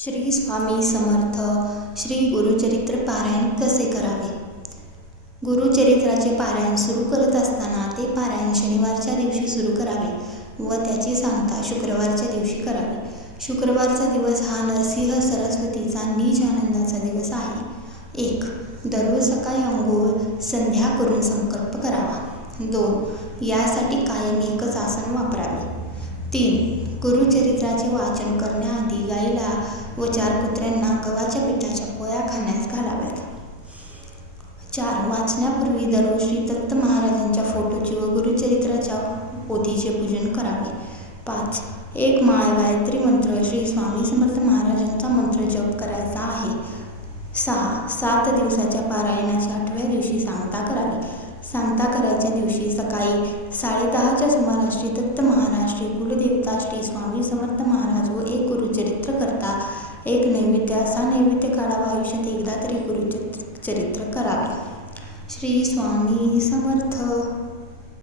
श्री स्वामी समर्थ. श्री गुरुचरित्र पारायण कसे करावे? गुरुचरित्राचे पारायण सुरू करत असताना ते पारायण शनिवारच्या दिवशी सुरू करावे व त्याची सांगता शुक्रवारच्या दिवशी करावी. शुक्रवारचा दिवस हा नरसिंह सरस्वतीचा निज आनंदाचा दिवस आहे. 1. दररोज सकाळी अंघोळ संध्या करून संकल्प करावा. 2. यासाठी कायम एकच आसन वापरावे. 3. गुरुचरित्राचे वाचन करण्याआधी गाईला व 4 कुत्र्यांना गव्हाच्या पिठाच्या पोळ्या खाण्यास घालाव्यात. 4. वाचण्यापूर्वी दररोज श्री दत्त महाराजांच्या फोटोचे व गुरुचरित्राच्या पोथीचे पूजन करावे. 5. 1 माळ गायत्री मंत्र श्री स्वामी समर्थ महाराजांचा मंत्र जप करायचा आहे. 6. 7 दिवसाच्या पारायणाची 8व्या दिवशी सांगता करावी. सांगता करायच्या दिवशी सकाळी 10:30च्या सुमारास श्री दत्त महाराज, श्री कुलदेवता श्री स्वामी समर्थ महाराज व एक गुरुचरित्र करता एक नैवेद्य असा नैवेद्य काढावा. आयुष्यात एकदा तरी गुरुचरित्र करावे. श्री स्वामी समर्थ.